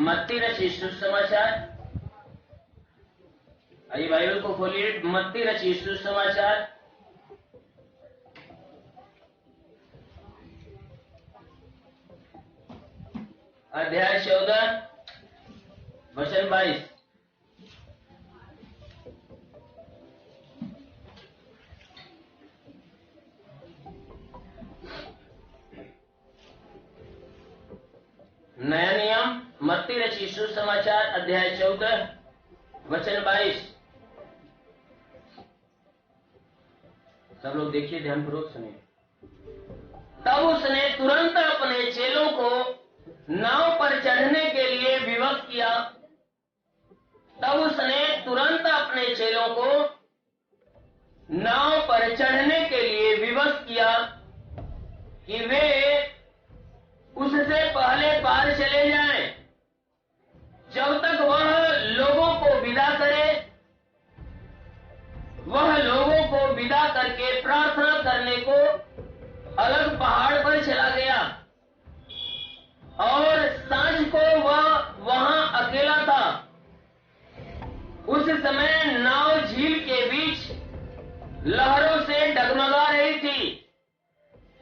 मत्ती रची सुसमाचार। आइए बाइबल को खोलिए, मत्ती रची सुसमाचार अध्याय 14 वचन 22। नया नियम मत्ती रची सुसमाचार अध्याय 14 वचन 22। सब लोग देखिए, ध्यानपूर्वक सुनिए। तब उसने तुरंत अपने चेलों को नाव पर चढ़ने के लिए विवश किया। तब उसने तुरंत अपने चेलों को नाव पर चढ़ने के लिए विवश किया कि वे उससे पहले पार चले जाएं, जब तक वह लोगों को विदा करे। वह लोगों को विदा करके प्रार्थना करने को अलग पहाड़ पर चला गया और सांझ को वह वहां अकेला था। उस समय नाव झील के बीच लहरों से डगमगा रही थी,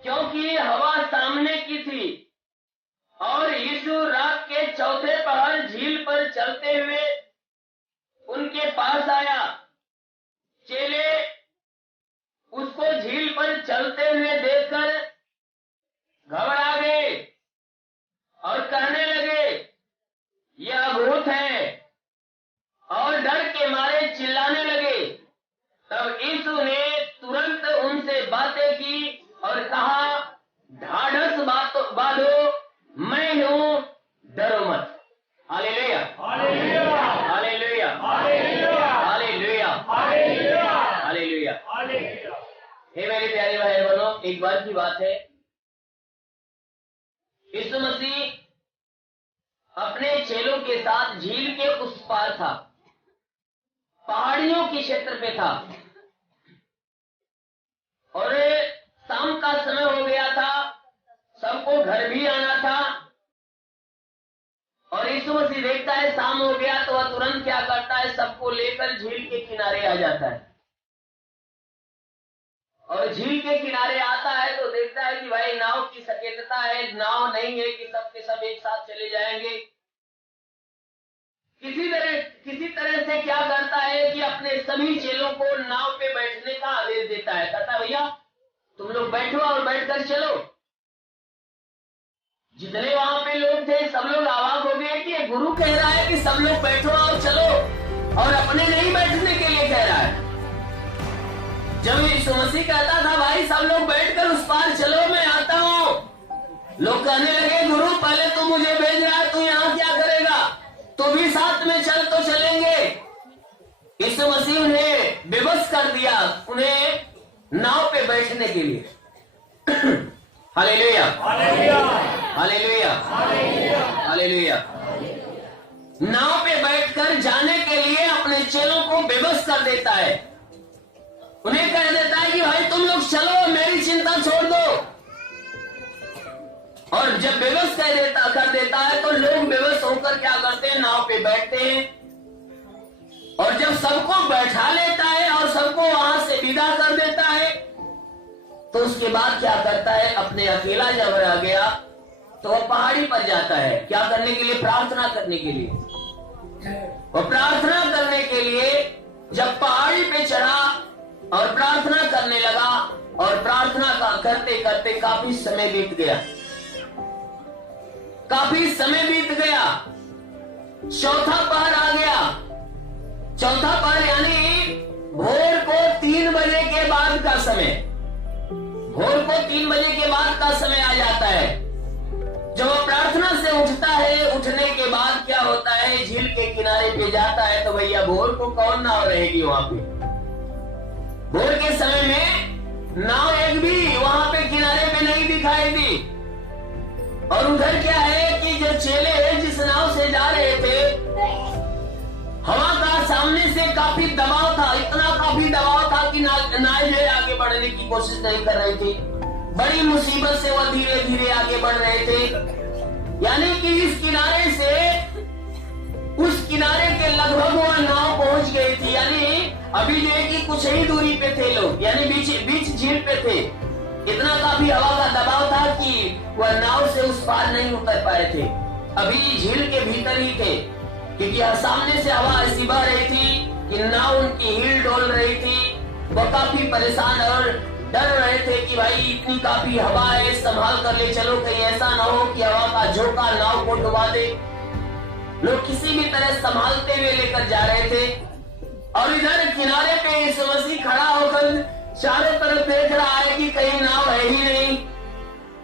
क्योंकि हवा सामने की थी। और यीशु रात के चौथे पहर झील पर चलते हुए उनके पास आया। चेले उसको झील पर चलते हुए देखकर घबरा गए और कहने लगे, यह भूत है, और डर के मारे चिल्लाने लगे। तब यीशु ने तुरंत उनसे बातें की और कहा, ढाढ़स बांधो, मैं हूं, डरो मत। Hallelujah, hallelujah, hallelujah, hallelujah, hallelujah, hallelujah. हे मेरे प्यारे भाई बहनों, एक बार की बात है, यीशु मसीह अपने चेलों के साथ झील के उस पार था, पहाड़ियों के क्षेत्र पे था, और शाम का समय हो गया था, सबको घर भी आना था। और यीशु मसीह देखता है शाम हो गया तो वह तुरंत क्या करता है, सबको लेकर झील के किनारे आ जाता है। और झील के किनारे आता है तो देखता है कि भाई नाव की सकेतता है, नाव नहीं है कि सब के सब एक साथ चले जाएंगे। किसी तरह से क्या करता है कि अपने सभी चेलों को नाव पे बैठने का आदेश देता है। कहता है, भैया तुम लोग बैठो और बैठकर चलो। जितने वहां पे लोग थे सब लोग अवाक हो गए कि गुरु कह रहा है कि सब लोग बैठो और चलो, और अपने नहीं बैठने के लिए कह रहा है। जब यीशु मसीह कहता था, भाई सब लोग बैठकर उस पार चलो, मैं आता हूं, लोग कहने लगे, गुरु पहले तू मुझे भेज रहा है, तू यहाँ क्या करेगा, तू भी साथ में चल तो चलेंगे। यीशु मसीह उन्हें विवश कर दिया, उन्हें नाव पे बैठने के लिए। Hallelujah, hallelujah, hallelujah, hallelujah. नाव पे बैठकर जाने के लिए अपने चेलों को विवश कर देता है। उन्हें कह देता है कि भाई तुम लोग चलो, मेरी चिंता छोड़ दो। और जब विवश कर देता है तो लोग विवश होकर क्या करते हैं, नाव पे बैठते हैं। और जब सबको बैठा लेता है और सबको वहां से विदा कर देता है, तो उसके बाद क्या करता है, अपने अकेला जब रह गया तो वह पहाड़ी पर जाता है। क्या करने के लिए, प्रार्थना करने के लिए। और प्रार्थना करने के लिए जब पहाड़ी पे चढ़ा और प्रार्थना करने लगा, और प्रार्थना करते करते काफी समय बीत गया, काफी समय बीत गया। चौथा पहर आ गया। चौथा पहर यानी भोर को 3 बजे के बाद का समय। भोर को 3 बजे के बाद का समय आ जाता है। जब वो प्रार्थना से उठता है, उठने के बाद क्या होता है, झील के किनारे पे जाता है, तो भैया भोर को कौन नाव रहेगी वहां पे। भोर के समय में नाव एक भी वहां पे किनारे पे नहीं दिखाई दी। और उधर क्या है कि जो चेले जिस नाव से जा रहे थे, हवा का सामने से काफी दबाव था, इतना काफी दबाव था कि नाव जो आगे बढ़ने की कोशिश नहीं कर रही थी। बड़ी मुसीबत से वह धीरे धीरे आगे बढ़ रहे थे। यानी कि इस किनारे से उस किनारे के लगभग वह नाव पहुंच गई थी। यानी अभी जो है कि कुछ ही दूरी पे थे लोग, यानी बीच झील पे थे। इतना काफी हवा का दबाव था कि वह नाव से उस पार नहीं उतर पाए थे, अभी झील के भीतर ही थे, क्योंकि सामने से हवा ऐसी बह रही थी कि नाव उनकी हिल डोल रही थी। वह काफी परेशान और डर रहे थे कि भाई इतनी काफी हवा है, संभाल कर ले चलो, कहीं ऐसा ना हो कि हवा का झोंका नाव को डुबा दे। लोग किसी भी तरह संभालते हुए लेकर जा रहे थे और इधर किनारे पे यीशु मसीह खड़ा होकर चारों तरफ देख रहा है कि कहीं नाव है ही नहीं।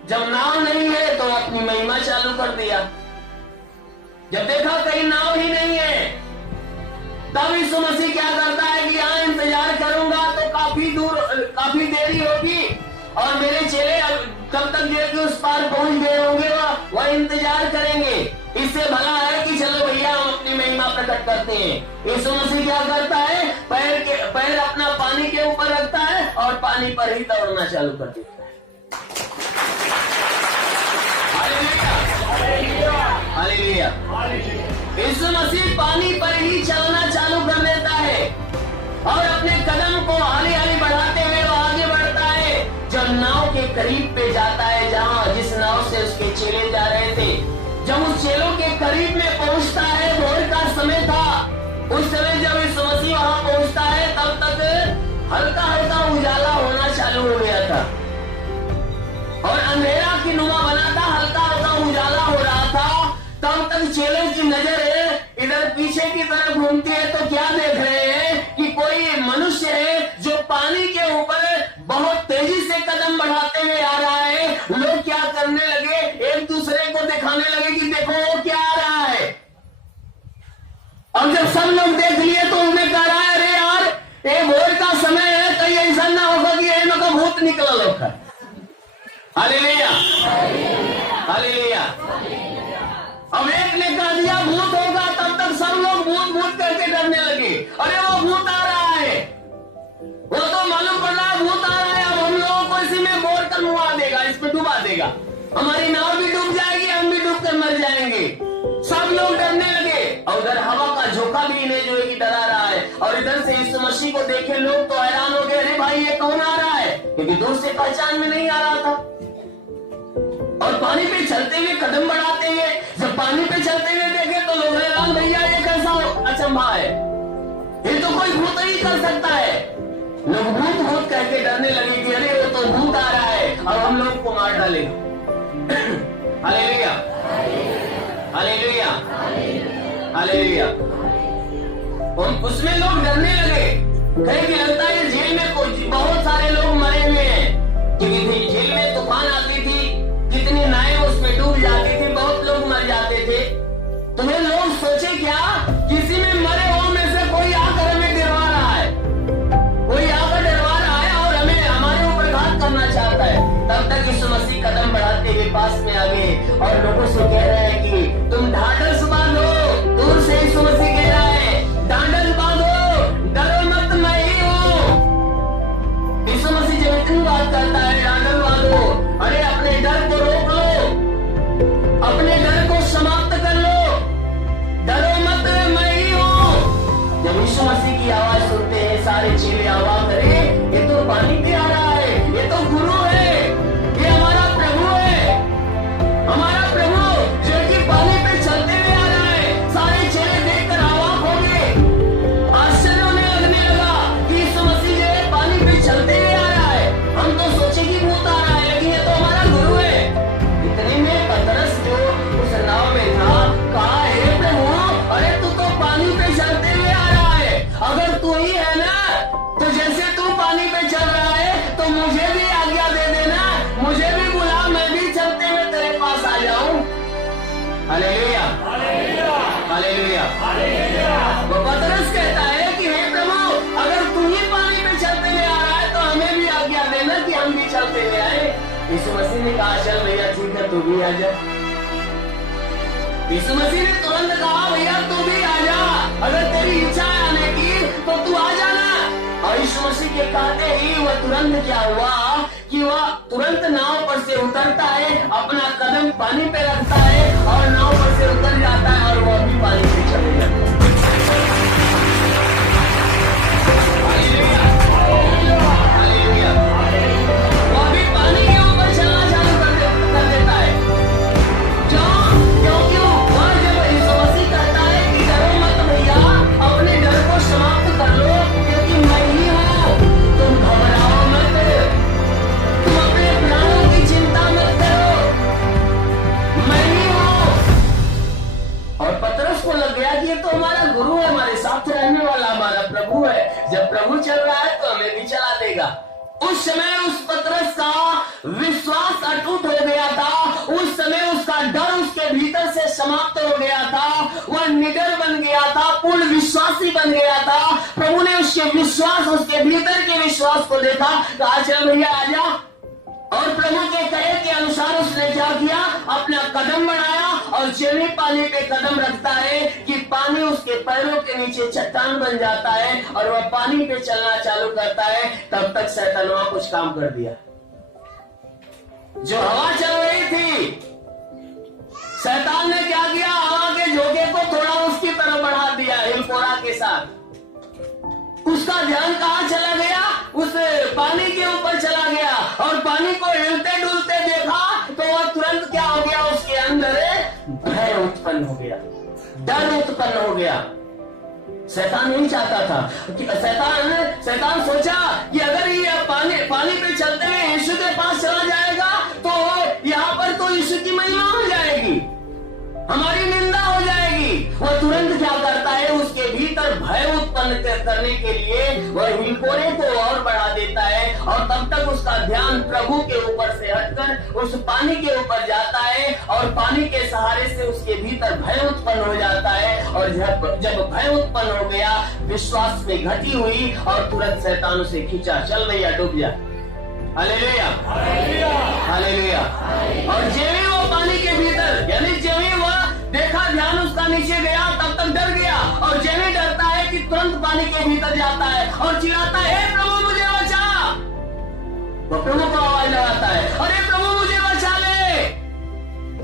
जब नाव नहीं है तो अपनी महिमा चालू कर दिया। जब देखा कहीं नाव ही नहीं है, तब यीशु मसीह क्या करता है कि यहाँ इंतजार करूंगा तो काफी देरी होगी और मेरे चेले कब तक जो कि उस पार पहुंच गए होंगे वह इंतजार करेंगे। इससे भला है कि चलो भैया हम अपनी महिमा प्रकट करते हैं। यीशु मसीह क्या करता है, पैर अपना पानी के ऊपर रखता है और पानी पर ही दौड़ना चालू कर देता है। Hallelujah, hallelujah. यीशु मसीह पानी पर ही चलना चालू कर देता है और अपने कदम को हाली हाली बढ़ाते हुए वो आगे बढ़ता है। जब नाव के करीब पे जाता है, जहां जिस नाव से उसके चेले जा रहे थे, जब उस चेलों के करीब में पहुंचता है, भोर का समय था। उस समय जब यीशु मसीह वहां पहुंचता है, तब तक हल्का हल्का उजाला होना चालू हो गया था और अंधेरा की नुमा बना था, हल्का हल्का उजाला हो रहा था। तब तक चेलों की नजर इधर पीछे की तरफ घूमती है तो क्या देख रहे हैं कि कोई मनुष्य है जो पानी के ऊपर बहुत तेजी से कदम बढ़ाते हुए आ रहा है। लोग क्या करने लगे, एक दूसरे को दिखाने लगे कि देखो वो क्या आ रहा है। अब जब सब लोग देख लिए तो उन्हें कह रहा है, अरे यार ये भोर का समय है, कहीं ऐसा ना होगा कि ये का भूत निकला लोग का। Hallelujah, hallelujah. अब एक ने कह दिया भूत होगा, तब तक सब लोग भूत भूत करके डरने लगे। अरे वो भूत आ रहा है, वो तो मालूम पड़ रहा है भूत आ रहा है, अब हम लोगों को इसी में बोर कर मुआ देगा, इसमें डुबा देगा, हमारी नाव भी डूब जाएगी, हम भी डूब कर मर जाएंगे। सब लोग डरने लगे और उधर हवा का झोंका भी इन्हें जो है कि डरा रहा है। और इधर से यीशु मसीह को देखे लोग तो हैरान हो गए, अरे भाई ये कौन आ रहा है, क्योंकि दूर से पहचान में नहीं आ रहा था। और पानी पे चलते हुए कदम बढ़ाते हुए, जब पानी पे चलते हुए देखे तो लोग हैरान, भैया ये कैसा अचंभा है, ये तो कोई भूत ही कर सकता है। लोग भूत भूत कह के डरने लगे कि अरे वो तो भूत आ रहा है, अब हम लोग को मार डालेगा। Hallelujah, hallelujah, hallelujah. उसमें लोग डरने लगे, कहे कि लगता है झील में बहुत सारे लोग मरे हुए हैं, क्योंकि झील में तूफान आती थी, कितनी नावें उसमें डूब जाती थी, बहुत लोग मर जाते थे। तुम्हें लोग सोचे क्या, किसी में मरे हुओं में से कोई आकर हमें डरवा रहा है, कोई आकर डरवा रहा है और हमें हमारे ऊपर घात करना चाहता है। तब तक यीशु मसीह कदम बढ़ाते हुए पास में आ गए और लोगों से कह रहे हैं कि तुम ढाढ़स बांधो। दूर से यीशु मसीह कह रहा है, ढाढ़स बांधो, डरो मत, मैं ही हूँ। यीशु मसीह जब इतनी बात करता है, ढाढ़स बांधो, अरे अपने डर को रोक लो, अपने डर को समाप्त कर लो, डरो मत, मैं ही हूँ। जब यीशु मसीह की आवाज सुनते हैं सारे चेले आवाज करे, ये तो पानी पे आ रहा है, ये तो गुरु है, ये हमारा प्रभु है, हमारा प्रभु जो कि पानी पे चलते हुए आ रहा है। सारे चेले देखकर अवाक हो गए, आश्चर्य होने लगने लगा कि यीशु मसीह जो है पानी पे चलते हुए आ रहा है, हम तो सोचे कि भूत आ रहा है, लेकिन ये तो हमारा गुरु है। इतने में पतरस जो उस नाव में था कहा, हे प्रभु, अरे तू तो पानी पे चलते हुए आ रहा है, अगर तू ही है ना तो जैसे तू पानी पे चल रहा है तो मुझे भी आज्ञा दे देना, मुझे भी बुला, मैं भी चलते हुए तेरे पास आ जाऊं। Hallelujah, hallelujah, hallelujah. वो पतरस कहता है कि हे प्रभु, अगर तू ही पानी पे चलते हुए आ रहा है तो हमें भी आज्ञा देना कि हम भी चलते हुए आए। यीशु मसीह ने कहा, चल भैया ठीक है, तू भी आ जा। यीशु मसीह ने तुरंत कहा, भैया तू भी आ जा, अगर तेरी इच्छा है आने की तो तू आ जाना। और यीशु मसीह के कहते ही वह तुरंत क्या हुआ कि वह तुरंत नाव पर से उतरता है, अपना कदम पानी पे रखता है और नाव पर से उतर जाता है और वह भी पानी पे चले जाता है। वह भी पानी के ऊपर चलना चालू कर देता है। क्योंकि वह जब यीशु मसीह कहता है कि डरो मत भैया, अपने डर को समाप्त कर लो, क्योंकि मैं ही हूँ, तुम घबराओ मत, तुम अपने प्राणों की चिंता मत करो, मैं ही हूँ। और पतरस को लग गया कि ये तो हमारा गुरु है, हमारे साथ रहने वाला हमारा प्रभु है, जब प्रभु चल रहा है तो हमें भी चला देगा। उस समय उस पतरस का विश्वास अटूट हो गया था, उस समय उसका डर उसके भीतर से समाप्त हो गया था, वह निडर बन गया था, पूर्ण विश्वासी बन गया था। प्रभु ने उसके विश्वास, उसके भीतर के विश्वास को देखा, कहा चल भैया आजा। और प्रभु के कहे के अनुसार उसने क्या किया, अपना कदम बढ़ाया और जब भी पानी पे कदम रखता है कि पानी उसके पैरों के नीचे चट्टान बन जाता है और वह पानी पे चलना चालू करता है। तब तक शैतानवा कुछ काम कर दिया। जो हवा चल रही थी, शैतान ने क्या किया, हवा के झोंके को थोड़ा उसकी तरफ बढ़ा दिया हिमकोरा के साथ। उसका ध्यान कहां चला गया, उस पानी के ऊपर चला गया और पानी को हिलते डुलते देखा तो वह तुरंत क्या हो गया, उसके अंदर भय उत्पन्न हो गया, डर उत्पन्न हो गया। शैतान नहीं चाहता था कि शैतान सोचा कि अगर ये पानी पे चलते हुए यीशु के पास चला जाएगा तो यहाँ पर तो यीशु की महिमा हो जाएगी, हमारी निंदा हो जाएगी। वह तुरंत क्या करता है, उसके भीतर भय उत्पन्न करने के लिए वह हिमकोरे को और बढ़ा देता है और तब तक उसका ध्यान प्रभु के ऊपर से हटकर उस पानी के ऊपर जाता है और पानी के सहारे से उसके भीतर भय उत्पन्न हो जाता है। और जब भय उत्पन्न हो गया, विश्वास में घटी हुई और तुरंत शैतान उसे खींचा, चल भैया डूब जा। Hallelujah, hallelujah. और जब ही वो पानी के भीतर, यानी जब ही वह देखा, ध्यान उसका नीचे गया, तब तक डर गया और जब ही डरता है कि तुरंत पानी के भीतर जाता है और चिल्लाता है, हे प्रभु मुझे बचा। वो प्रभु को आवाज लगाता है, अरे प्रभु मुझे बचा ले।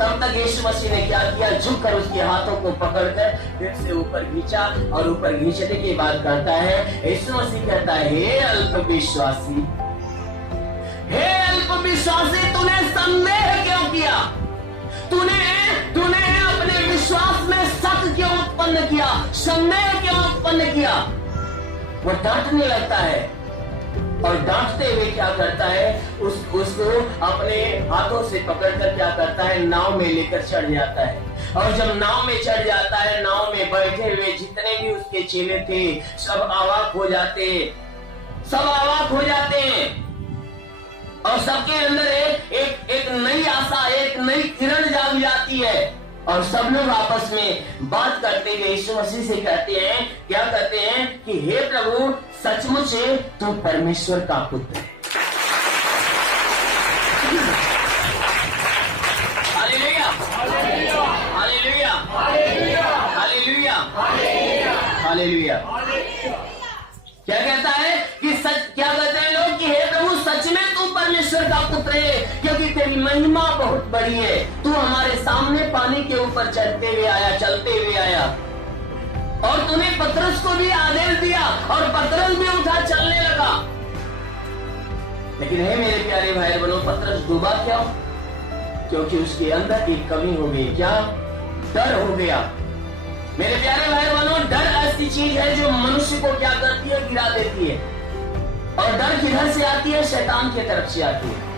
तब तक यीशु मसीह ने क्या किया, झुककर उसके हाथों को पकड़कर फिर से ऊपर खींचा और ऊपर खींचने के बाद कहता है, यीशु मसीह कहता है, हे अल्पविश्वासी, हे अल्पविश्वासी, तूने संदेह क्यों किया, तूने अपने विश्वास में शक क्यों उत्पन्न किया, संदेह क्यों उत्पन्न किया। वो डांटने लगता है और डांटते हुए क्या करता है, उसको अपने हाथों से पकड़कर क्या करता है, नाव में लेकर चढ़ जाता है। और जब नाव में चढ़ जाता है, नाव में बैठे हुए जितने भी उसके चेले थे सब अवाक हो जाते हैं और सबके अंदर एक नई आशा, एक नई किरण जाग जाती है और सब लोग आपस में बात करते हुए यीशु मसीह से कहते हैं, क्या कहते हैं कि हे प्रभु, सचमुच तू परमेश्वर का पुत्र है। Hallelujah, hallelujah, hallelujah, hallelujah, hallelujah. क्या कहता है कि क्या कहते हैं लोग कि हे प्रभु, सच में तू परमेश्वर का पुत्र है, क्योंकि तेरी महिमा बहुत बड़ी है, तू हमारे सामने पानी के ऊपर चलते हुए आया और तूने पतरस को भी आदेश दिया और पतरस भी उठा चलने लगा। लेकिन हे मेरे प्यारे भाई बहनों, पतरस डूबा क्यों? क्योंकि उसके अंदर एक कमी हो गई। क्या? डर हो गया। मेरे प्यारे भाई बहनों, डर ऐसी चीज है जो मनुष्य को क्या करती है, गिरा देती है। और डर किधर से आती है? शैतान की तरफ से आती है।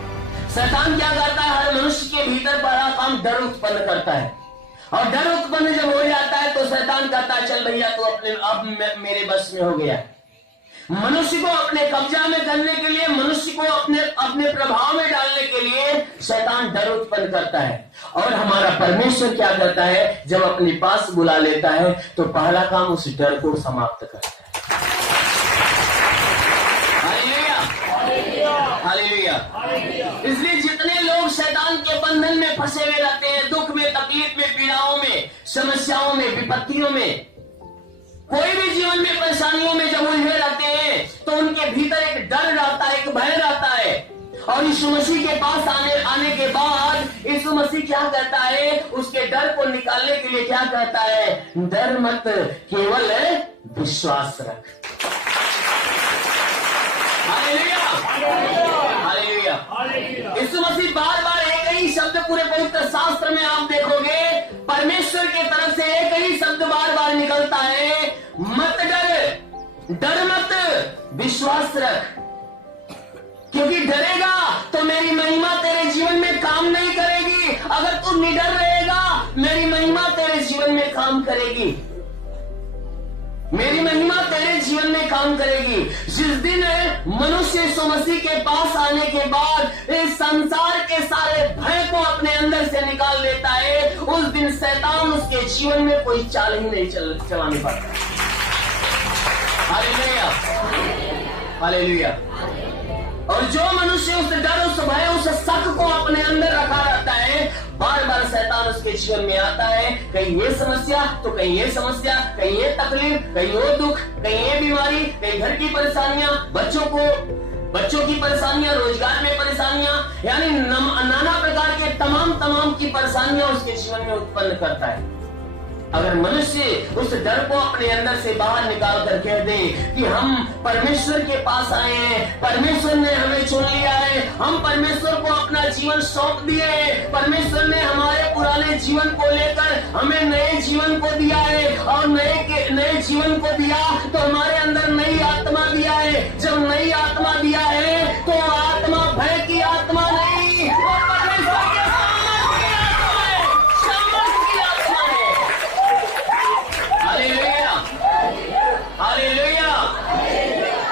शैतान क्या करता है, हर मनुष्य के भीतर बड़ा काम डर उत्पन्न करता है। और डर उत्पन्न जब हो जाता है तो शैतान कहता है, चल भैया तू अब मेरे बस में हो गया। मनुष्य को अपने कब्जा में करने के लिए, मनुष्य को अपने प्रभाव में डालने के लिए शैतान डर उत्पन्न करता है। और हमारा परमेश्वर क्या करता है, जब अपने पास बुला लेता है तो पहला काम उस डर को समाप्त करता है। Hallelujah, hallelujah. इसलिए जितने लोग शैतान के बंधन में फंसे हुए रहते हैं, दुख में, तकलीफ में, पीड़ाओं में, समस्याओं में, विपत्तियों में, कोई भी जीवन में परेशानियों में जब उलझे रहते हैं तो उनके भीतर एक डर रहता है, एक भय रहता है। और यीशु मसीह के पास आने के बाद यीशु मसीह क्या कहता है? उसके डर को निकालने के लिए क्या कहता है? डर मत, केवल विश्वास रख। Hallelujah, hallelujah. यीशु मसीह बार बार एक ही शब्द पूरे पवित्र शास्त्र में आप देखोगे, परमेश्वर की तरफ से एक ही शब्द बार बार निकलता है, मत डर, डर मत, विश्वास रख। क्योंकि डरेगा तो मेरी महिमा तेरे जीवन में काम नहीं करेगी। अगर तू निडर रहेगा, मेरी महिमा तेरे जीवन में काम करेगी, मेरी महिमा तेरे जीवन में काम करेगी। जिस दिन मनुष्य यीशु मसीह के पास आने के बाद इस संसार के सारे भय को अपने अंदर से निकाल देता है, उस दिन शैतान उसके जीवन में कोई चाल ही नहीं चलाने पाता। Hallelujah, hallelujah. और जो मनुष्य उस डर, उस भय, उस शक को अपने अंदर रखा रहता है, बार बार शैतान उसके जीवन में आता है। कहीं ये समस्या तो कहीं ये समस्या, कहीं ये तकलीफ, कहीं वो दुख, कहीं ये बीमारी, कहीं घर की परेशानियां, बच्चों की परेशानियां, रोजगार में परेशानियां, यानी नाना प्रकार के तमाम की परेशानियां उसके जीवन में उत्पन्न करता है। अगर मनुष्य उस डर को अपने अंदर से बाहर निकाल कर कह दे कि हम परमेश्वर के पास आए हैं, परमेश्वर ने हमें चुन लिया है, हम परमेश्वर को अपना जीवन सौंप दिए हैं, परमेश्वर ने हमारे पुराने जीवन को लेकर हमें नए जीवन को दिया है, और नए जीवन को दिया तो हमारे अंदर नई आत्मा दिया है। जब नई आत्मा दिया है तो आत्मा भय की आत्मा नहीं, और परमेश्वर के सामर्थ की आत्मा है। Hallelujah, hallelujah,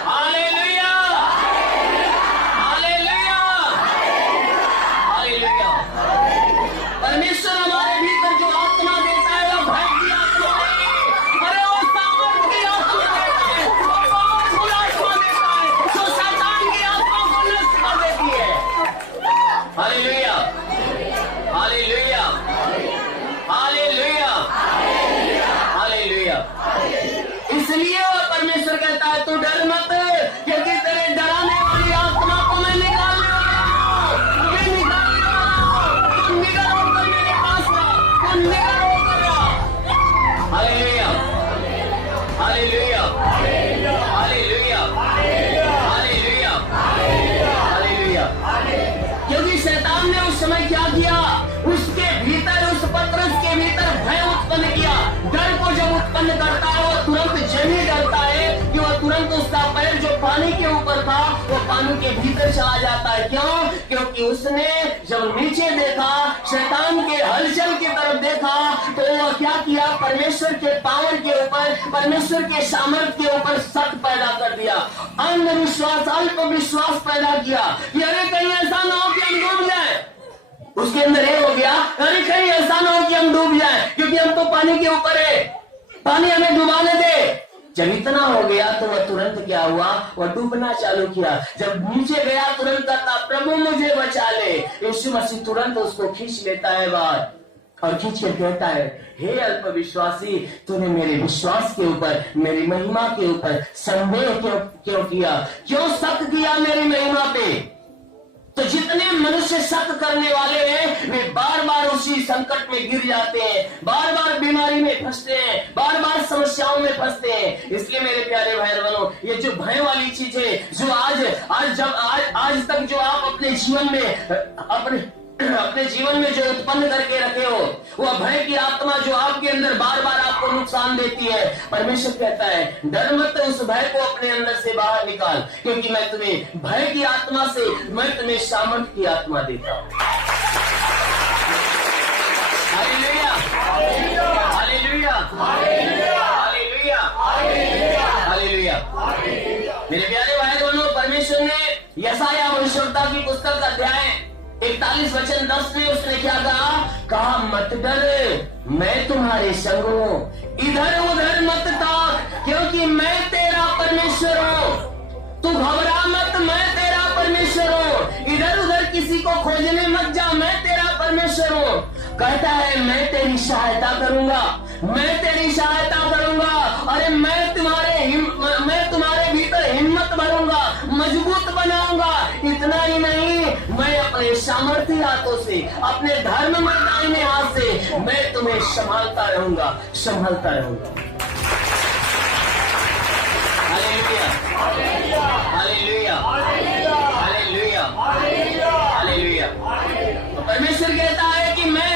hallelujah, hallelujah, hallelujah. परमेश्वर हमारे भीतर जो आत्मा देता है वो भय की आत्मा नहीं, अरे वो सामर्थ की आत्मा देता है, वो पावरफुल आत्मा देता है, जो शैतान की आत्मा को नष्ट कर देती है। Hallelujah, hallelujah, hallelujah, hallelujah. इसलिए वो परमेश्वर कहता है तू डर मत, क्योंकि तेरे डराने वाली आत्मा को मैं निकालने वाला हूं, मैं निकालने वाला हूं। तू निडर होकर मेरे पास रहा, तू निडर होकर रहा। Hallelujah, hallelujah, hallelujah, hallelujah, hallelujah. क्योंकि शैतान ने उस समय क्या किया? उसके भीतर, उस पतरस के भीतर भय उत्पन्न किया। डर को जब उत्पन्न करता है वो तुरंत जमी डरता है कि वो तुरंत उसका पैर जो पानी के ऊपर था वो पानी के भीतर चला जाता है। क्यों? क्योंकि उसने जब नीचे देखा, शैतान के हलचल की तरफ देखा, तो वो क्या किया? परमेश्वर के पावर के ऊपर, परमेश्वर के सामर्थ्य के ऊपर शक पैदा कर दिया, अंधविश्वास, अल्प विश्वास पैदा किया कि अरे कहीं ऐसा ना हो कि हम डूब जाए। उसके अंदर ये हो गया, अरे कहीं ऐसा ना हो कि हम डूब जाए, क्योंकि हम तो पानी के ऊपर है, पानी हमें डुबाने दे। जब इतना हो गया तो वह तुरंत क्या हुआ? वह डूबना चालू किया। जब नीचे गया तुरंत कहता प्रभु मुझे बचा ले। यीशु मसीह तुरंत उसको खींच लेता है बाहर और खींच के कहता है, हे अल्प विश्वासी, तूने मेरे विश्वास के ऊपर, मेरी महिमा के ऊपर संदेह क्यों किया? क्यों शक किया मेरी महिमा पे? तो जितने मनुष्य शक करने वाले हैं वे बार बार उसी संकट में गिर जाते हैं, बार बार बीमारी में फंसते हैं, बार बार समस्याओं में फंसते हैं। इसलिए मेरे प्यारे भाई बहनों, ये जो भय वाली चीजें जो आज तक जो आप अपने जीवन में अपने जीवन में जो उत्पन्न करके रखे हो, वह भय की आत्मा जो आपके अंदर बार बार आपको नुकसान देती है, परमेश्वर कहता है डर मत, उस भय को अपने अंदर से बाहर निकाल, क्योंकि मैं तुम्हें भय की आत्मा से, मैं तुम्हें सामर्थ की आत्मा देता हूं। Hallelujah, hallelujah, hallelujah, hallelujah. मेरे प्यारे भाई बहनों, परमेश्वर ने यशायाह भविष्यवक्ता की पुस्तक अध्याय 41 वचन 10 में उसने क्या कहा? मत डर, मैं तुम्हारे संग हूँ, इधर उधर मत ताक, क्योंकि मैं तेरा परमेश्वर हूँ। तू घबरा मत, मैं तेरा परमेश्वर हूँ। इधर उधर किसी को खोजने मत जा, मैं तेरा परमेश्वर हूँ। कहता है मैं तेरी सहायता करूंगा, मैं तेरी सहायता करूंगा। अरे मैं तुम्हारे भीतर हिम्मत भरूंगा, मजबूत बनाऊंगा। इतना ही नहीं, मैं अपने सामर्थ्य हाथों से, अपने धर्म में दाहिने हाथ से मैं तुम्हें संभालता रहूंगा। Hallelujah, hallelujah, hallelujah, hallelujah. तो परमेश्वर कहता है कि मैं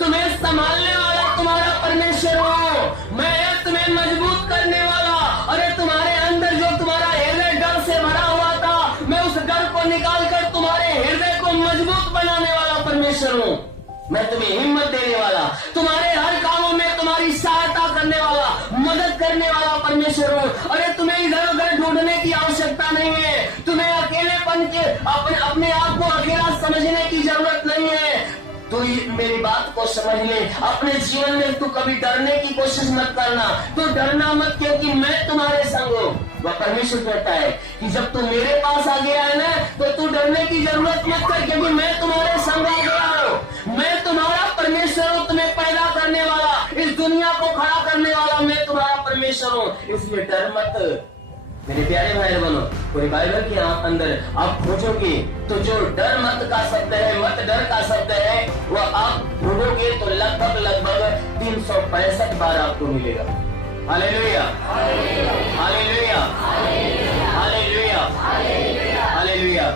तुम्हें संभालने वाला तुम्हारा परमेश्वर हूँ, मैं तुम्हें मजबूत करने वाला। अरे तुम्हारे अंदर जो तुम्हारा हृदय डर से भरा हुआ था, मैं उस डर को निकालकर तुम्हारे हृदय को मजबूत बनाने वाला परमेश्वर हूँ। मैं तुम्हें हिम्मत देने वाला, तुम्हारे हर कामों में तुम्हारी सहायता करने वाला, मदद करने वाला परमेश्वर हूँ। अरे तुम्हें इधर उधर ढूंढने की आवश्यकता नहीं है, तुम्हें अकेलेपन के अपने आप को अकेला समझने की जरूरत नहीं है। तू मेरी बात को समझ ले, अपने जीवन में तू कभी डरने की कोशिश मत करना, तू डरना मत, क्योंकि मैं तुम्हारे संग हूँ। वह परमेश्वर कहता है कि जब तू मेरे पास आ गया है ना, तो तू डरने की जरूरत मत कर, क्योंकि मैं तुम्हारे संग आ गया हूँ। मैं तुम्हारा परमेश्वर हूँ, तुम्हें पैदा करने वाला, इस दुनिया को खड़ा करने वाला मैं तुम्हारा परमेश्वर हूँ। इसलिए डर मत मेरे प्यारे भाई बहनों। पूरी बाइबल के अंदर आप खोजोगे तो जो डर मत का शब्द है, मत डर का शब्द है, वह आप ढूंढोगे तो लगभग 365 बार आपको मिलेगा। Hallelujah, hallelujah, hallelujah, hallelujah.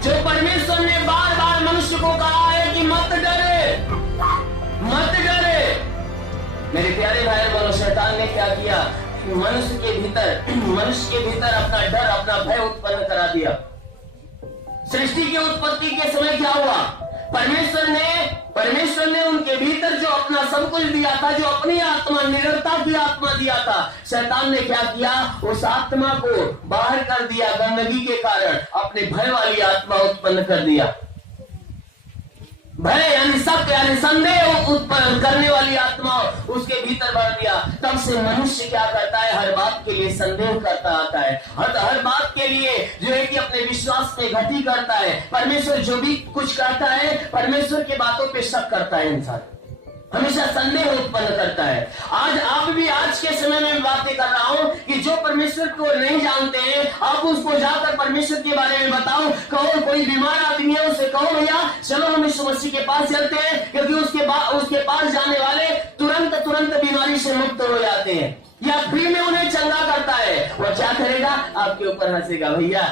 जो परमेश्वर ने बार बार मनुष्य को कहा है कि मत डरे, मत डरे। मेरे प्यारे भाई बहनों, शैतान ने क्या किया? मनुष्य के भीतर अपना डर, अपना भय उत्पन्न करा दिया। सृष्टि की उत्पत्ति के समय क्या हुआ? परमेश्वर ने उनके भीतर जो अपना सब कुछ दिया था, जो अपनी आत्मा, निरंतरता की आत्मा दिया था, शैतान ने क्या किया? उस आत्मा को बाहर कर दिया। गंदगी के कारण अपने भय वाली आत्मा उत्पन्न कर दिया। भय यानी शक यानी संदेह उत्पन्न करने वाली आत्मा उसके भीतर भर दिया। तब से मनुष्य क्या करता है? हर बात के लिए संदेह करता आता है, हर बात के लिए जो है कि अपने विश्वास पे घटी करता है। परमेश्वर जो भी कुछ करता है, परमेश्वर के बातों पे शक करता है। इंसान हमेशा संदेह उत्पन्न करता है। आज के समय में बातें कर रहा हूं कि जो परमेश्वर को नहीं जानते हैं, आप उसको जाकर परमेश्वर के बारे में बताओ। कहो कोई बीमार आदमी है, उसे कहो भैया चलो हम यीशु मसीह के पास चलते हैं, क्योंकि उसके पास जाने वाले तुरंत बीमारी से मुक्त हो जाते हैं, या फ्री में उन्हें चंगा करता है। वह क्या करेगा? आपके ऊपर हंसेगा। भैया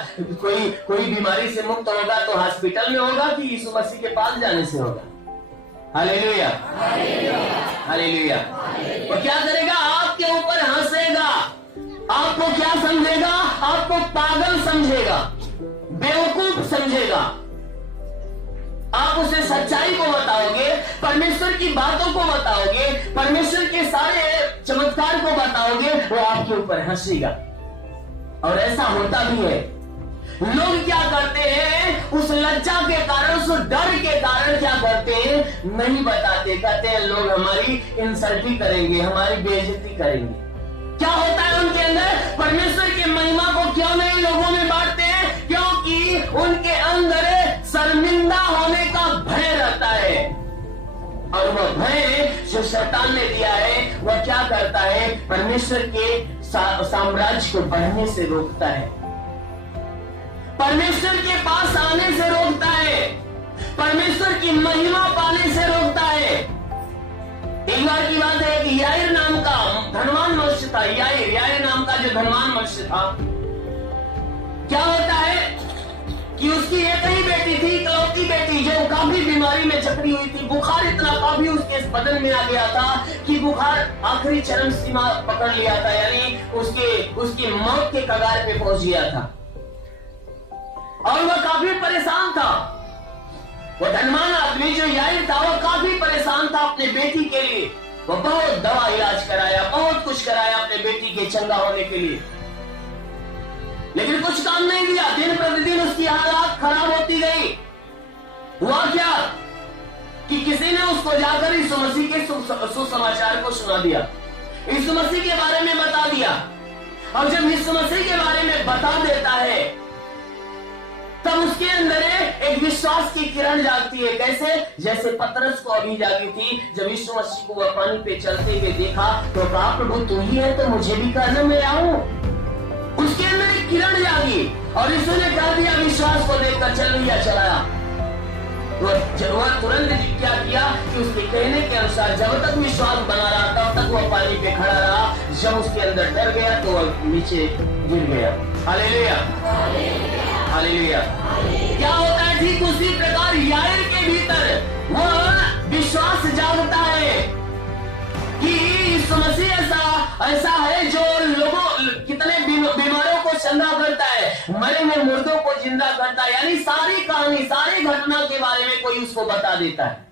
कोई बीमारी से मुक्त होगा तो हॉस्पिटल में होगा कि यीशु मसीह के पास जाने से होगा? Hallelujah, hallelujah. वो क्या करेगा? आपके ऊपर हंसेगा, आपको क्या समझेगा? आपको पागल समझेगा, बेवकूफ समझेगा। आप उसे सच्चाई को बताओगे, परमेश्वर की बातों को बताओगे, परमेश्वर के सारे चमत्कार को बताओगे, वो आपके ऊपर हंसेगा। और ऐसा होता भी है। लोग क्या करते हैं? उस लज्जा के कारण, उस डर के कारण क्या करते हैं? नहीं बताते। कहते हैं लोग हमारी इंसल्टी करेंगे, हमारी बेइज्जती करेंगे। क्या होता है उनके अंदर? परमेश्वर की महिमा को क्यों नहीं लोगों में बांटते हैं? क्योंकि उनके अंदर शर्मिंदा होने का भय रहता है। और वह भय जो शैतान ने दिया है, वह क्या करता है? परमेश्वर के साम्राज्य को बढ़ने से रोकता है, परमेश्वर के पास आने से रोकता है, परमेश्वर की महिमा पाने से रोकता है। एक बार की बात है कि याईर नाम का धनवान मनुष्य था। याईर नाम का जो धनवान मनुष्य था, क्या होता है कि उसकी एक ही बेटी थी, इकलौती बेटी, जो काफी बीमारी में जकड़ी हुई थी। बुखार इतना काफी उसके बदन में आ गया था कि बुखार आखिरी चरम सीमा पकड़ लिया था, यानी उसकी मौत के कगार पे पहुंच गया था। और वह काफी परेशान था। वह धनवान आदमी जो याईर था, वह काफी परेशान था अपने बेटी के लिए। वह बहुत दवा इलाज कराया, बहुत कुछ कराया अपने बेटी के चंगा होने के लिए, लेकिन कुछ काम नहीं दिया। दिन प्रतिदिन उसकी हालात खराब होती गई। हुआ क्या कि किसी ने उसको जाकर यीशु मसीह के सुसमाचार को सुना दिया, यीशु मसीह के बारे में बता दिया। और जब यीशु मसीह के बारे में बता देता है, तब उसके अंदर एक विश्वास की किरण जागती है। कैसे? जैसे पतरस को अभी जागी थी। जब यीशु मसीह को वह पानी पे चलते हुए देखा तो कहा, प्रभु तू ही है तो मुझे भी करना, मैं आऊं। उसके अंदर एक किरण जागी और यीशु ने कह दिया, विश्वास विश्वास को देखकर चल भैया चलाया। वह तुरंत क्या किया कि उसके कहने के अनुसार जब तक विश्वास बना रहा तब तक वह पानी पे खड़ा रहा। जब उसके अंदर डर गया तो वह नीचे गिर गया। Hallelujah, hallelujah. क्या होता है? ठीक उसी प्रकार याईर के भीतर वह विश्वास जागता है कि यीशु मसीह ऐसा है जो लोगों कितने बीमारों को चंगा करता है, मरे हुए मुर्दों को जिंदा करता है। यानी सारी कहानी, सारी घटना के बारे में कोई उसको बता देता है।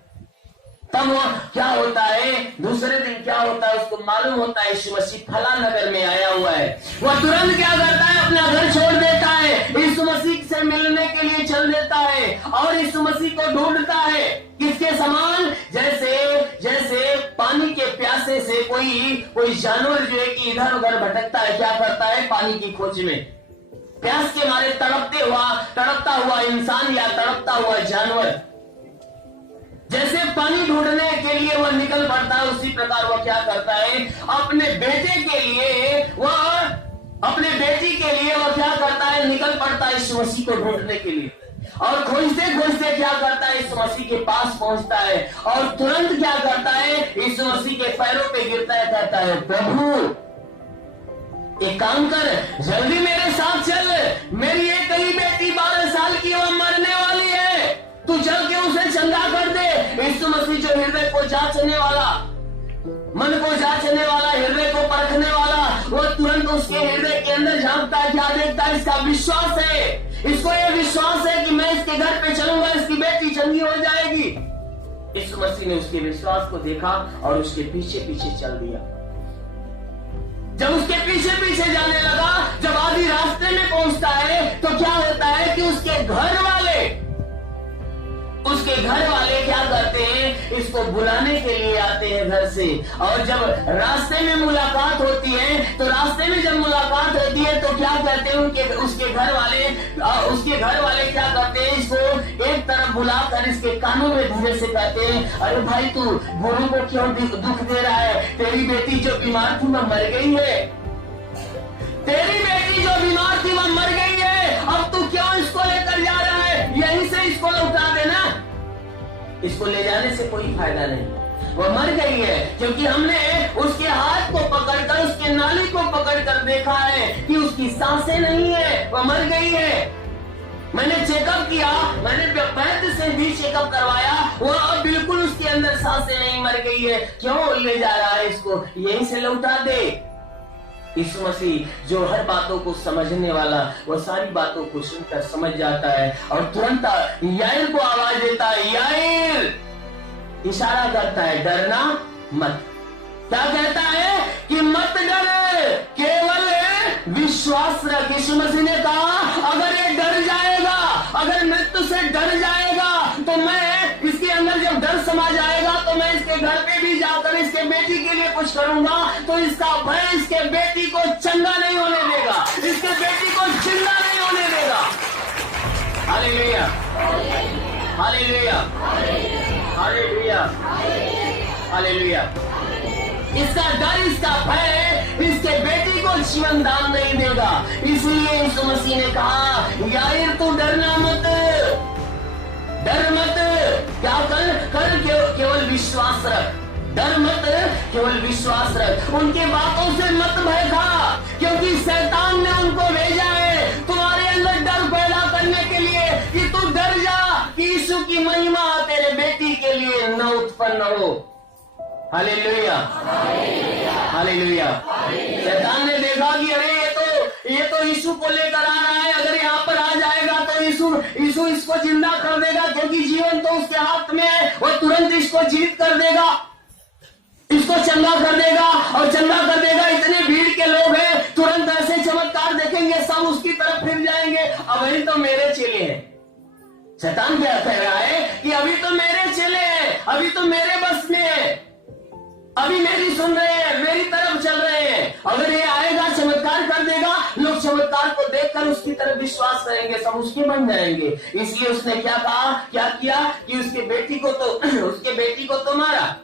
तब वो क्या होता है, दूसरे दिन क्या होता है उसको मालूम होता है यीशु मसीह फला नगर में आया हुआ है। वह तुरंत क्या करता है? अपना घर छोड़ देता है, यीशु मसीह से मिलने के लिए चल देता है और यीशु मसीह को ढूंढता है। किसके समान? जैसे पानी के प्यासे से कोई जानवर जो है कि इधर उधर भटकता है, क्या करता है? पानी की खोज में प्यास के मारे तड़पता हुआ इंसान या तड़पता हुआ जानवर जैसे पानी ढूंढने के लिए वह निकल पड़ता है, उसी प्रकार वह क्या करता है? अपने बेटे के लिए वह क्या करता है? निकल पड़ता है यीशु मसीह को ढूंढने के लिए। और खोजते खोजते क्या करता है? यीशु मसीह के पास पहुंचता है और तुरंत क्या करता है? यीशु मसीह के पैरों पे गिरता है, कहता है, प्रभु एक काम कर, जल्दी मेरे साथ चल, मेरी एक कई बेटी 12 साल की वह मरने वाली है, तू चल के उसे चंगा कर दे। यीशु मसीह जो हृदय को जांचने वाला, मन को जांचने वाला, हृदय को परखने वाला, वो तुरंत उसके हृदय के अंदर झांकता है। क्या देखता है? इसका विश्वास है, इसको ये विश्वास है कि मैं इसके घर पे चलूंगा, इसकी बेटी चंगी हो जाएगी। यीशु मसीह ने उसके विश्वास को देखा और उसके पीछे पीछे चल दिया। जब उसके पीछे पीछे जाने लगा, जब आधी रास्ते में पहुंचता है तो क्या होता है कि उसके घर वाले क्या करते हैं? इसको बुलाने के लिए आते हैं घर से। और जब रास्ते में मुलाकात होती है तो रास्ते में जब मुलाकात होती है तो क्या कहते हैं? उसके घर वाले क्या करते हैं? इसको एक तरफ बुलाकर इसके कानों में धीरे से कहते हैं, अरे भाई तू गुरु को क्यों दुख दे रहा है? तेरी बेटी जो बीमार थी वह मर गई है, तेरी बेटी जो बीमार थी वह मर गई है, अब तू क्यों इसको लेकर जा रहा है? यहीं से इसको लौटा देना, इसको ले जाने से कोई फायदा नहीं, वह मर गई है। क्योंकि हमने उसके हाथ को पकड़कर, उसके नाली को पकड़कर देखा है कि उसकी सांसें नहीं है, वह मर गई है। मैंने चेकअप किया, मैंने वैद्य से भी चेकअप करवाया, वो अब बिल्कुल उसके अंदर सांसें नहीं, मर गई है। क्यों ले जा रहा है इसको? यहीं से लौटा दे। यीशु मसीह जो हर बातों को समझने वाला, वह सारी बातों को सुनकर समझ जाता है और तुरंत याईर को आवाज देता है, याईर, इशारा करता है, डरना मत। क्या कहता है? कि मत डर, केवल विश्वास रख। यीशु मसीह ने कहा अगर ये डर जाएगा, अगर मृत्यु से डर जाएगा तो मैं इसके अंदर जब डर समा जाएगा तो मैं इसके घर पे भी जाकर इसके बेटी के लिए कुछ करूंगा तो इसका भय इसके बेटी को चंगा नहीं होने देगा, इसके बेटी को जिंदा नहीं होने देगा। Hallelujah, hallelujah, hallelujah, hallelujah. इसका डर, इसका भय इसके बेटी को जीवन दान नहीं देगा। इसलिए यीशु मसीह ने कहा, याईर तू डरना मत, डर मत, क्या कर केवल विश्वास रख, डर मत, केवल विश्वास रख। उनके बातों से मत भय खा, क्योंकि शैतान ने उनको भेजा है तुम्हारे अंदर डर पैदा करने के लिए कि तू डर जा कि यीशु की महिमा तेरे बेटी के लिए न उत्पन्न हो। Hallelujah, hallelujah. शैतान ने देखा कि अरे ये तो यीशु को लेकर आ रहा है, अगर यहाँ पर आ जाएगा तो यीशु इसको जिंदा कर देगा, क्योंकि जीवन तो उसके हाथ में है, वो तुरंत इसको जीवित कर देगा, इसको चंगा कर देगा और चंगा कर देगा। इतने भीड़ के लोग हैं, तुरंत ऐसे चमत्कार देखेंगे, सब उसकी तरफ फिर जाएंगे। अब अभी तो मेरे चेले हैं। शैतान क्या कह रहा है कि अभी तो मेरे चेले हैं, अभी तो मेरे बस में है, अभी मेरी सुन रहे हैं, मेरी तरफ चल रहे हैं। अगर ये आएगा चमत्कार कर देगा, लोग चमत्कार को देखकर उसकी तरफ विश्वास करेंगे, सब उसके बन जाएंगे। इसलिए उसने क्या कहा, क्या किया कि उसके बेटी को तो मारा,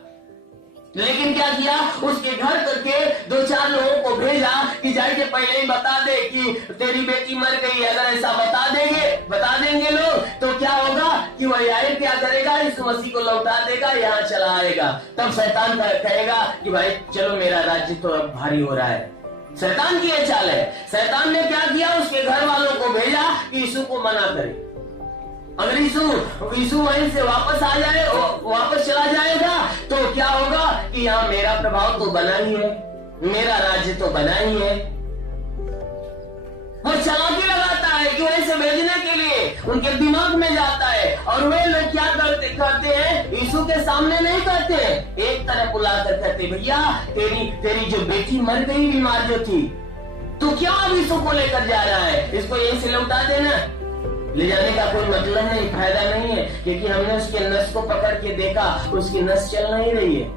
लेकिन क्या किया, उसके घर करके 2-4 लोगों को भेजा कि जाके पहले ही बता दे कि तेरी बेटी मर गई है। अगर ऐसा बता देंगे बता देंगे लोग, तो क्या होगा कि वह याईर क्या करेगा, यीशु मसीह को लौटा देगा, यहाँ चला आएगा। तब शैतान कहेगा कि भाई चलो मेरा राज्य तो अब भारी हो रहा है। शैतान की यह चाल है। शैतान ने क्या किया, उसके घर वालों को भेजा कि यीशु को मना करे। अगर यीशु वहीं से वापस आ जाए, वापस चला जाएगा, तो क्या होगा कि यहाँ मेरा प्रभाव तो बना ही है, मेरा राज्य तो बना ही है। वो चालाकी लगाता है कि वहीं से भेजने के लिए उनके दिमाग में जाता है। और वे लोग क्या करते हैं, यीशु के सामने नहीं करते, एक तरफ बुलाकर कहते, भैया तेरी जो बेटी मर गई बीमार जो थी, तो क्या अब यीशु को लेकर जा रहा है, इसको यहीं से लौटा देना। ले जाने का कोई मतलब नहीं, फायदा नहीं है, क्योंकि हमने उसके नस को पकड़ के देखा, उसकी नस चल नहीं रही है।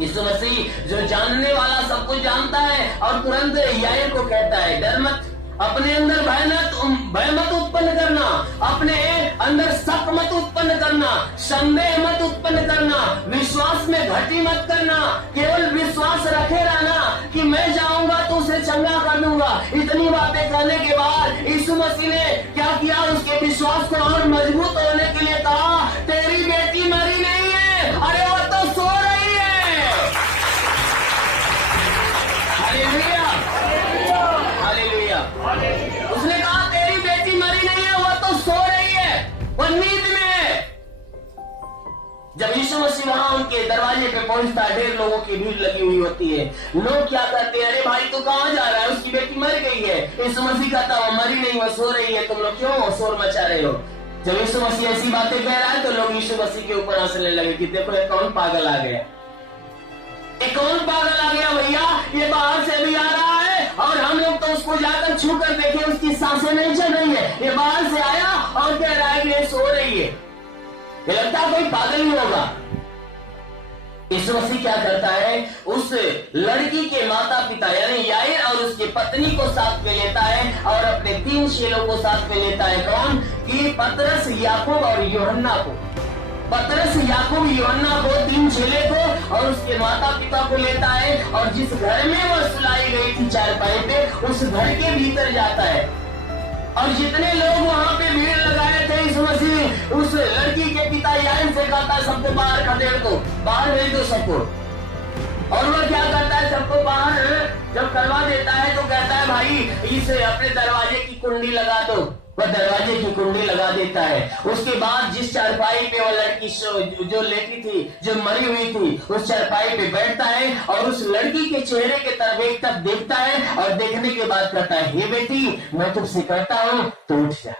यीशु मसीह जो जानने वाला सब कुछ जानता है, और तुरंत याईर को कहता है, डर मत, अपने अंदर भय मत उत्पन्न करना, अपने अंदर शक मत उत्पन्न करना, संदेह मत उत्पन्न करना, विश्वास में घटी मत करना, केवल विश्वास रखे रहना कि मैं जाऊंगा तो उसे चंगा कर दूंगा। इतनी बातें करने के बाद यीशु मसीह ने क्या किया, उसके विश्वास को और मजबूत होने के लिए कहा, तेरी बेटी मरी नहीं है, अरे वो तो सो रही है। Hallelujah, hallelujah. उसने कहा तेरी बेटी मरी नहीं है, वो तो सो रही है, वो नींद में है। जब यीशु मसीह वहां उनके दरवाजे पे पहुंचता है, ढेर लोगों की भीड़ लगी हुई होती है। लोग क्या करते हैं, अरे भाई तू कहां जा रहा है, उसकी बेटी मर गई है। यीशु मसीह कहता वो मरी नहीं, वो सो रही है, तुम लोग क्यों शोर मचा रहे हो। जब यीशु मसीह ऐसी बातें कह रहा है तो लोग यीशु मसीह के ऊपर हंसने लगे कि देखो ये कौन पागल आ गया, ये कौन पागल आ गया भैया, ये बाहर से भी आ रहा है और हम लोग तो उसको जाकर छू कर देखे, उसकी सांसें नहीं चल रही है, ये बाहर से आया और कह रहा है कि ये सो रही है। ये लगता है कोई पागल ही होगा। यीशु मसीह क्या करता है, उस लड़की के माता पिता यानी याईर और उसकी पत्नी को साथ में लेता है और अपने 3 चेलों को साथ में लेता है। कौन कि पतरस, याकूब और यूहन्ना को। पतरस, याकूब, यूहन्ना को, 3 चेले को और उसके माता पिता को लेता है और जिस घर में वह सुलाई गई थी चारपाई पे, उस घर के भीतर जाता है। और जितने लोग वहां पे भीड़ लगाए थे, यीशु मसीह उस लड़की के पिता याईर से कहता सबको बाहर खदेड़ दो, बाहर भेज दो सबको। और वह क्या करता है, सबको बाहर जब करवा देता है तो कहता है भाई इसे अपने दरवाजे की कुंडी लगा दो। वह दरवाजे की कुंडी लगा देता है। उसके बाद जिस चारपाई पे वह लड़की जो लेटी थी, जो मरी हुई थी, उस चारपाई पे बैठता है और उस लड़की के चेहरे के तरफ एक तक देखता है और देखने के बाद कहता है, हे बेटी मैं तुझसे कहता हूं तो उठ जा।